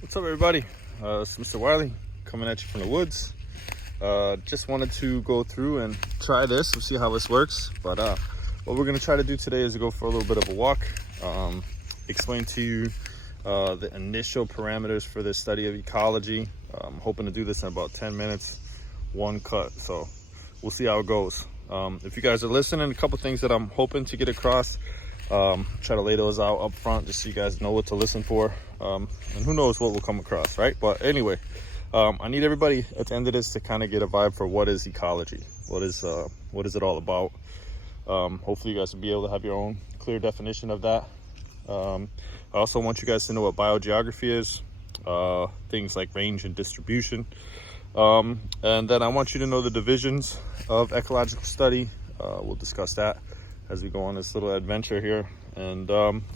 What's up, everybody? It's Mr. Wiley coming at you from the woods. Just wanted to go through and try this and see how this works. But what we're going to try to do today is go for a little bit of a walk, explain to you the initial parameters for this study of ecology. I'm hoping to do this in about 10 minutes, one cut. So we'll see how it goes. If you guys are listening, a couple things that I'm hoping to get across. Try to lay those out up front just so you guys know what to listen for, and who knows what we'll come across, right? But anyway, I need everybody at the end of this to kind of get a vibe for what is ecology, what is it all about. Hopefully you guys will be able to have your own clear definition of that. I also want you guys to know what biogeography is, things like range and distribution, and then I want you to know the divisions of ecological study. We'll discuss that as we go on this little adventure here. And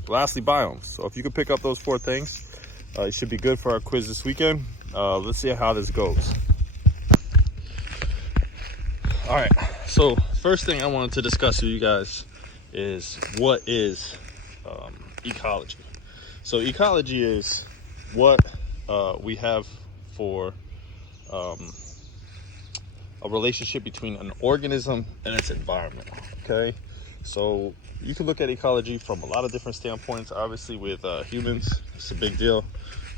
lastly, biomes. So if you could pick up those 4 things, you should be good for our quiz this weekend. Let's see how this goes. All right, so first thing I wanted to discuss with you guys is what is ecology. So ecology is what we have for a relationship between an organism and its environment, okay? So you can look at ecology from a lot of different standpoints. Obviously with humans, it's a big deal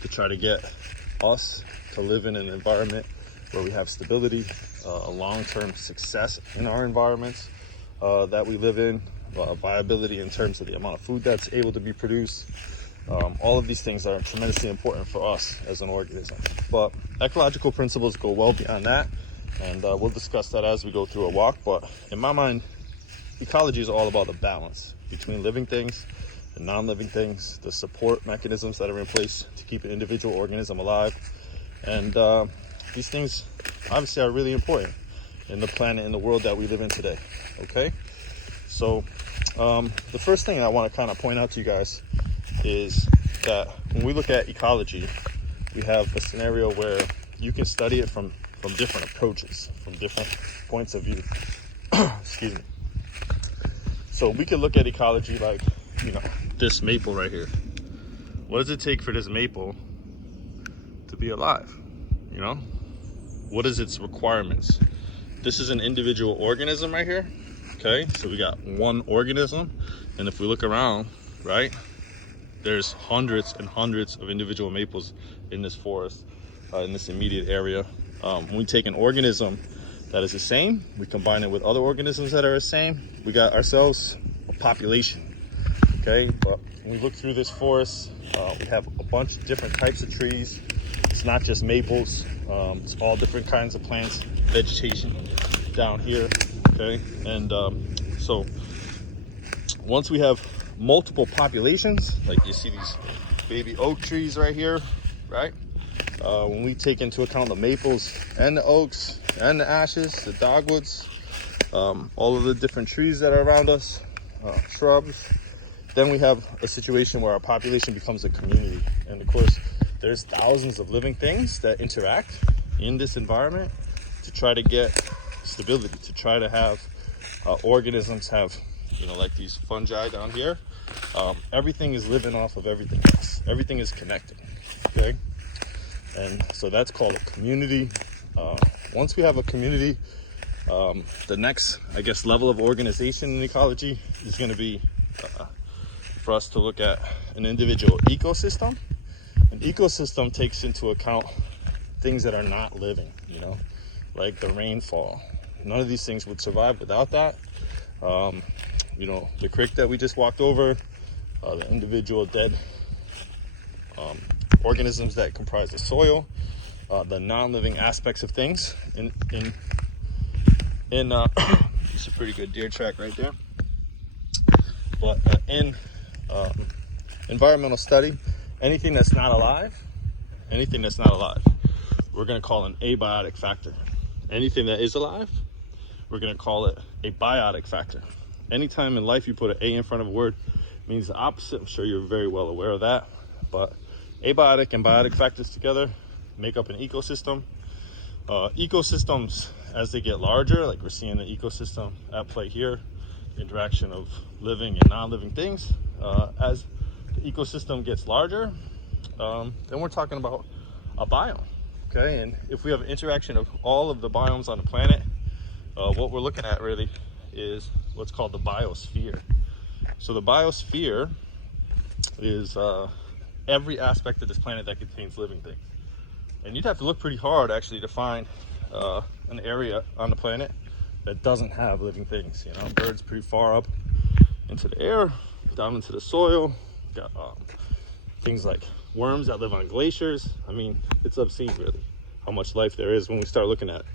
to try to get us to live in an environment where we have stability, a long-term success in our environments that we live in, viability in terms of the amount of food that's able to be produced. All of these things are tremendously important for us as an organism. But ecological principles go well beyond that, and we'll discuss that as we go through a walk. But in my mind, ecology is all about the balance between living things and non-living things, the support mechanisms that are in place to keep an individual organism alive. And these things obviously are really important in the planet and the world that we live in today, okay? So the first thing I want to kind of point out to you guys is that when we look at ecology, we have a scenario where you can study it from different approaches, from different points of view. Excuse me. So we could look at ecology like, this maple right here. What does it take for this maple to be alive? What is its requirements? This is an individual organism right here, okay? So we got one organism, and if we look around, right, there's hundreds and hundreds of individual maples in this forest, in this immediate area. When we take an organism that is the same, we combine it with other organisms that are the same, we got ourselves a population, okay? But when we look through this forest, we have a bunch of different types of trees. It's not just maples, it's all different kinds of plants, vegetation down here, okay? And so once we have multiple populations, like you see these baby oak trees right here, right? When we take into account the maples and the oaks and the ashes, the dogwoods, all of the different trees that are around us, shrubs, then we have a situation where our population becomes a community. And of course, there's thousands of living things that interact in this environment to try to get stability, to try to have organisms have, like these fungi down here. Everything is living off of everything else. Everything is connected, okay? And so that's called a community. Once we have a community, the next, level of organization in ecology is going to be for us to look at an individual ecosystem. An ecosystem takes into account things that are not living, like the rainfall. None of these things would survive without that. The creek that we just walked over, the individual dead organisms that comprise the soil, the non-living aspects of things. It's a pretty good deer track right there. But in environmental study, anything that's not alive, we're going to call an abiotic factor. Anything that is alive, we're going to call it a biotic factor. Anytime in life you put an A in front of a word, it means the opposite. I'm sure you're very well aware of that. But abiotic and biotic factors together make up an ecosystem. Ecosystems, as they get larger, like we're seeing the ecosystem at play here, the interaction of living and non-living things, as the ecosystem gets larger, then we're talking about a biome. Okay, and if we have an interaction of all of the biomes on the planet, what we're looking at really is what's called the biosphere. So the biosphere is every aspect of this planet that contains living things. And you'd have to look pretty hard actually to find an area on the planet that doesn't have living things. You know, birds pretty far up into the air, down into the soil. Got things like worms that live on glaciers. I mean, it's obscene really how much life there is when we start looking at it.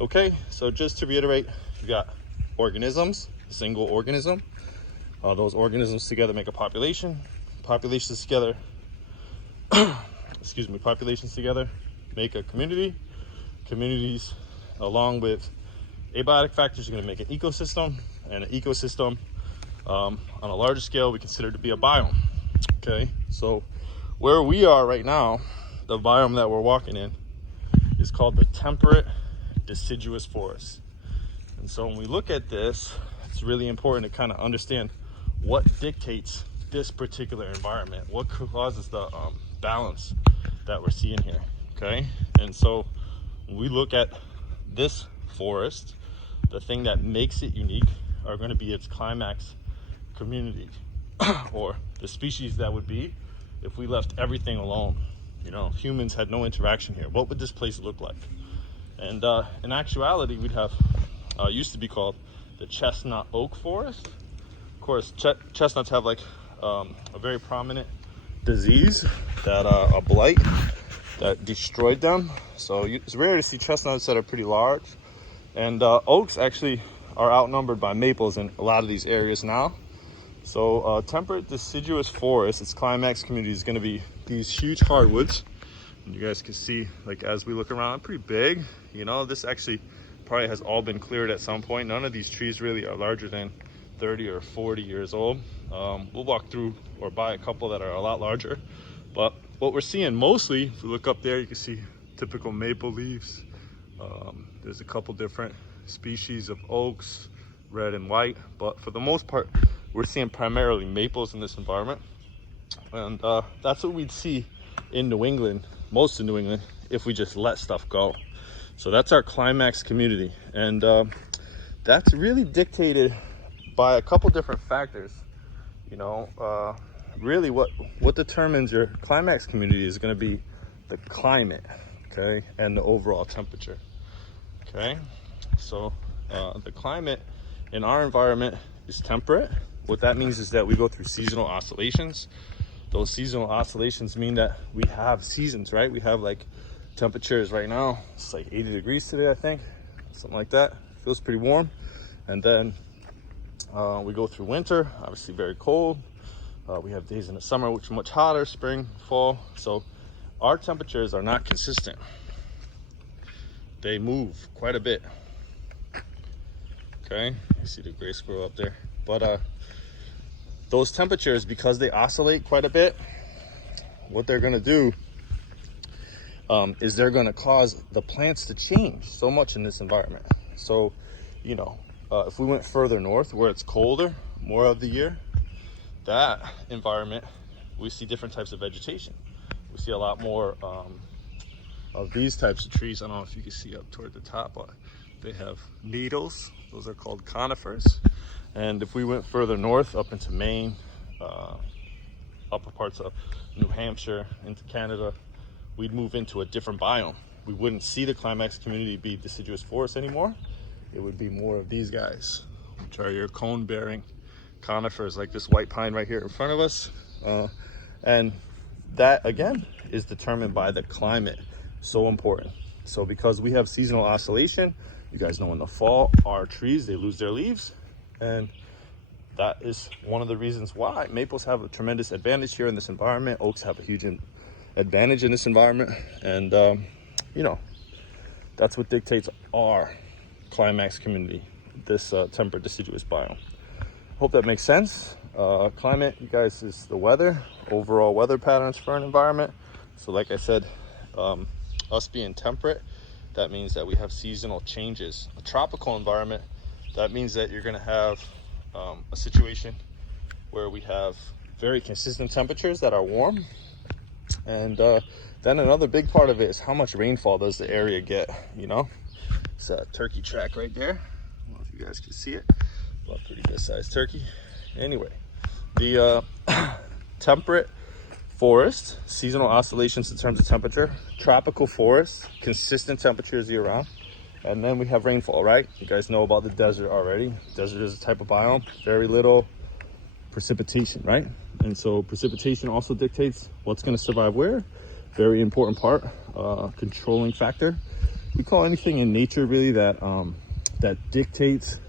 Okay, so just to reiterate, you got organisms, a single organism. Those organisms together make a population. Populations together, populations together make a community. Communities, along with abiotic factors, are going to make an ecosystem, and an ecosystem on a larger scale we consider to be a biome. Okay, so where we are right now, the biome that we're walking in is called the temperate deciduous forest. And so when we look at this, it's really important to kind of understand what dictates this particular environment, what causes the balance that we're seeing here. Okay, and so when we look at this forest, the thing that makes it unique are going to be its climax community, or the species that would be if we left everything alone. You know, humans had no interaction here. What would this place look like? And in actuality, we'd have used to be called the chestnut oak forest. Of course, chestnuts have like a very prominent disease, that a blight that destroyed them. So it's rare to see chestnuts that are pretty large. And oaks actually are outnumbered by maples in a lot of these areas now. So temperate deciduous forest, its climax community is going to be these huge hardwoods. And you guys can see, like, as we look around, pretty big. You know, this actually probably has all been cleared at some point. None of these trees really are larger than 30 or 40 years old. We'll walk through or by a couple that are a lot larger. But what we're seeing mostly, if we look up there, you can see typical maple leaves. There's a couple different species of oaks, red and white. But for the most part, we're seeing primarily maples in this environment. And that's what we'd see in New England, most of New England, if we just let stuff go. So that's our climax community. And that's really dictated by a couple different factors. You know, really what determines your climax community is going to be the climate, okay, and the overall temperature. Okay, so the climate in our environment is temperate. What that means is that we go through seasonal oscillations. Those seasonal oscillations mean that we have seasons, right? We have like temperatures right now, it's like 80 degrees today, I think, something like that. Feels pretty warm. And then we go through winter, obviously very cold. We have days in the summer which are much hotter, spring, fall. So our temperatures are not consistent. They move quite a bit. Okay, you see the gray squirrel up there. But those temperatures, because they oscillate quite a bit, what they're gonna do is they're gonna cause the plants to change so much in this environment. So, you know, if we went further north where it's colder more of the year, that environment, we see different types of vegetation. We see a lot more of these types of trees. I don't know if you can see up toward the top, but they have needles. Those are called conifers. And if we went further north up into Maine, upper parts of New Hampshire, into Canada, we'd move into a different biome. We wouldn't see the climax community be deciduous forest anymore. It would be more of these guys, which are your cone-bearing conifers, like this white pine right here in front of us. And that, again, is determined by the climate. So important. So because we have seasonal oscillation, you guys know in the fall, our trees, they lose their leaves. And that is one of the reasons why maples have a tremendous advantage here in this environment. Oaks have a huge advantage in this environment. And, you know, that's what dictates our climax community, this temperate deciduous biome. Hope that makes sense. Climate, you guys, is the weather, overall weather patterns for an environment. So like I said, us being temperate, that means that we have seasonal changes. A tropical environment, that means that you're gonna have a situation where we have very consistent temperatures that are warm, And then another big part of it is how much rainfall does the area get, you know? It's a turkey track right there. I don't know if you guys can see it, but pretty good sized turkey. Anyway, the temperate forest, seasonal oscillations in terms of temperature, tropical forest, consistent temperatures year round. And then we have rainfall, right? You guys know about the desert already. Desert is a type of biome, very little precipitation, right? And so precipitation also dictates what's going to survive where. Very important part, controlling factor. We call anything in nature really that that dictates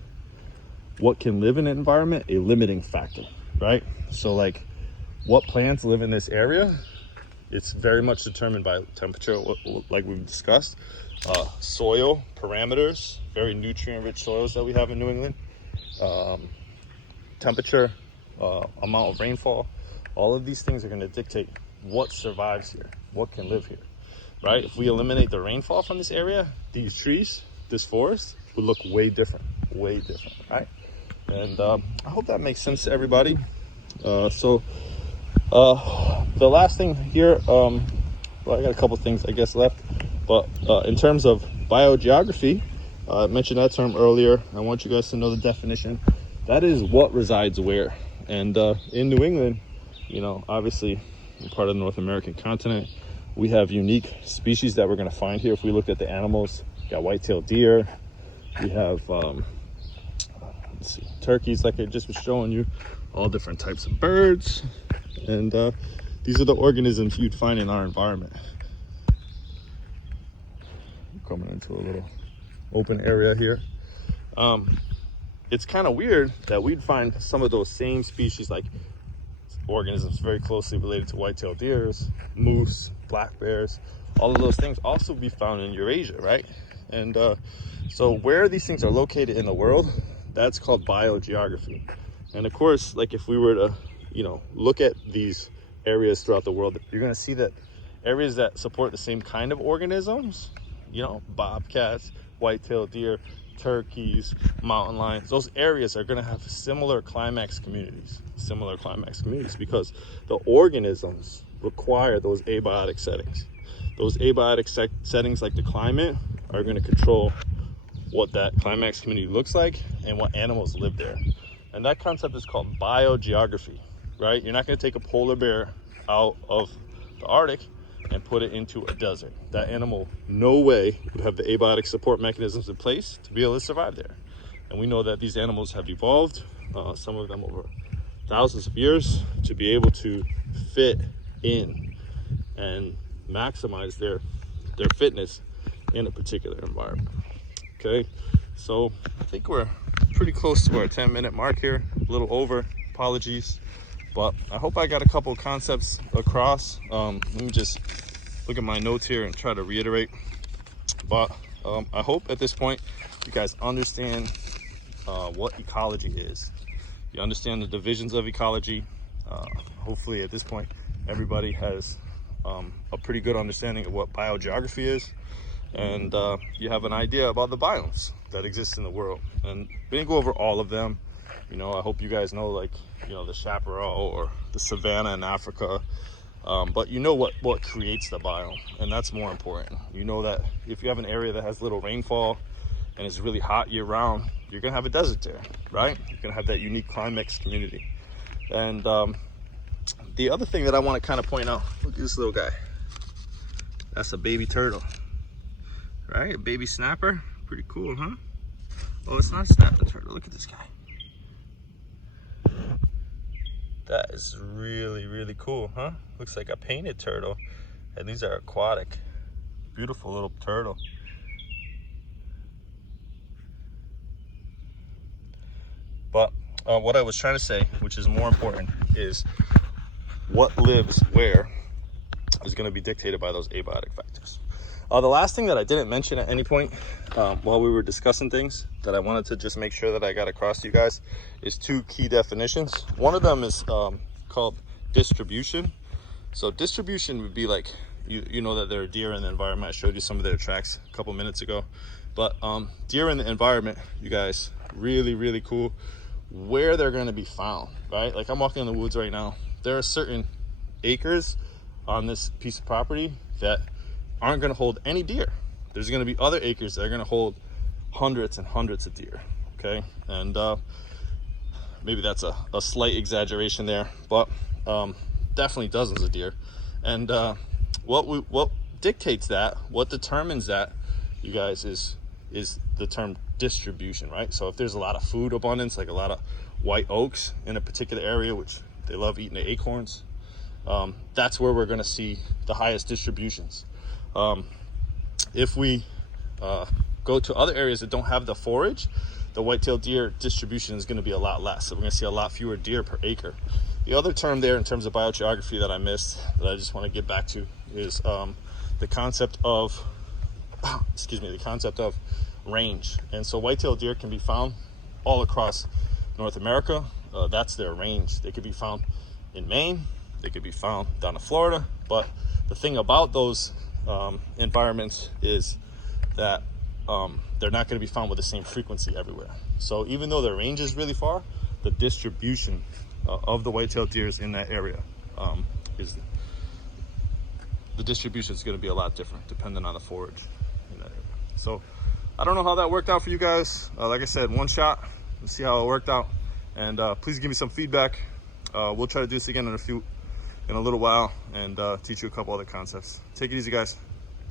what can live in an environment a limiting factor, right? So like what plants live in this area, it's very much determined by temperature, like we've discussed. Soil parameters, very nutrient rich soils that we have in New England. Temperature, amount of rainfall, all of these things are going to dictate what survives here, what can live here, right? If we eliminate the rainfall from this area, these trees, this forest would look way different, right? And I hope that makes sense to everybody. So the last thing here, well, I got a couple things I guess left, but in terms of biogeography, I mentioned that term earlier. I want you guys to know the definition. That is what resides where. And in New England, you know, obviously part of the North American continent, we have unique species that we're going to find here. If we looked at the animals, we got white-tailed deer, we have let's see, turkeys, like I just was showing you, all different types of birds, and these are the organisms you'd find in our environment. Coming into a little open area here. It's kind of weird that we'd find some of those same species, like organisms very closely related to white-tailed deers, moose, black bears, all of those things also be found in Eurasia, right? And so where these things are located in the world, that's called biogeography. And of course, like if we were to, you know, look at these areas throughout the world, you're going to see that areas that support the same kind of organisms, you know, bobcats, white-tailed deer, turkeys, mountain lions, those areas are going to have similar climax communities because the organisms require those abiotic settings. Those abiotic settings, like the climate, are going to control what that climax community looks like and what animals live there. And that concept is called biogeography, right? You're not going to take a polar bear out of the Arctic and put it into a desert. That animal, no way, would have the abiotic support mechanisms in place to be able to survive there. And we know that these animals have evolved, some of them over thousands of years, to be able to fit in and maximize their fitness in a particular environment. Okay, so I think we're pretty close to our 10-minute mark here, a little over, apologies. But I hope I got a couple concepts across. Let me just look at my notes here and try to reiterate. But I hope at this point you guys understand what ecology is. You understand the divisions of ecology. Hopefully at this point everybody has a pretty good understanding of what biogeography is. And you have an idea about the biomes that exist in the world. And we didn't go over all of them. You know, I hope you guys know, like, you know, the chaparral or the savanna in Africa. But you know what creates the biome, and that's more important. You know that if you have an area that has little rainfall and it's really hot year round, you're gonna have a desert there, right? You're gonna have that unique climax community. And the other thing that I want to kind of point out, look at this little guy. That's a baby turtle, right? A baby snapper. Pretty cool, huh? Oh, it's not a snapper turtle. Look at this guy. That is really, really cool, huh? Looks like a painted turtle. And these are aquatic. Beautiful little turtle. But what I was trying to say, which is more important, is what lives where is going to be dictated by those abiotic factors. The last thing that I didn't mention at any point while we were discussing things that I wanted to just make sure that I got across to you guys is two key definitions. One of them is called distribution. So distribution would be like, you know that there are deer in the environment. I showed you some of their tracks a couple minutes ago. But deer in the environment, you guys, really, really cool. Where they're going to be found, right? Like I'm walking in the woods right now. There are certain acres on this piece of property that aren't going to hold any deer. There's going to be other acres that are going to hold hundreds and hundreds of deer. Okay, and maybe that's a slight exaggeration there, but definitely dozens of deer. And what dictates that, what determines that, you guys, is the term distribution, right? So if there's a lot of food abundance, like a lot of white oaks in a particular area, which they love eating the acorns, that's where we're going to see the highest distributions. If we go to other areas that don't have the forage, the white-tailed deer distribution is going to be a lot less. So we're going to see a lot fewer deer per acre. The other term there in terms of biogeography that I missed, that I just want to get back to, is the concept of the concept of range. And so white-tailed deer can be found all across North America. That's their range. They could be found in Maine, they could be found down in Florida, but the thing about those environments is that they're not going to be found with the same frequency everywhere. So even though their range is really far, the distribution of the white-tailed deer in that area the distribution is going to be a lot different depending on the forage in that area. So I don't know how that worked out for you guys. Like I said, one shot. Let's see how it worked out, and please give me some feedback. We'll try to do this again in a little while and teach you a couple other concepts. Take it easy, guys.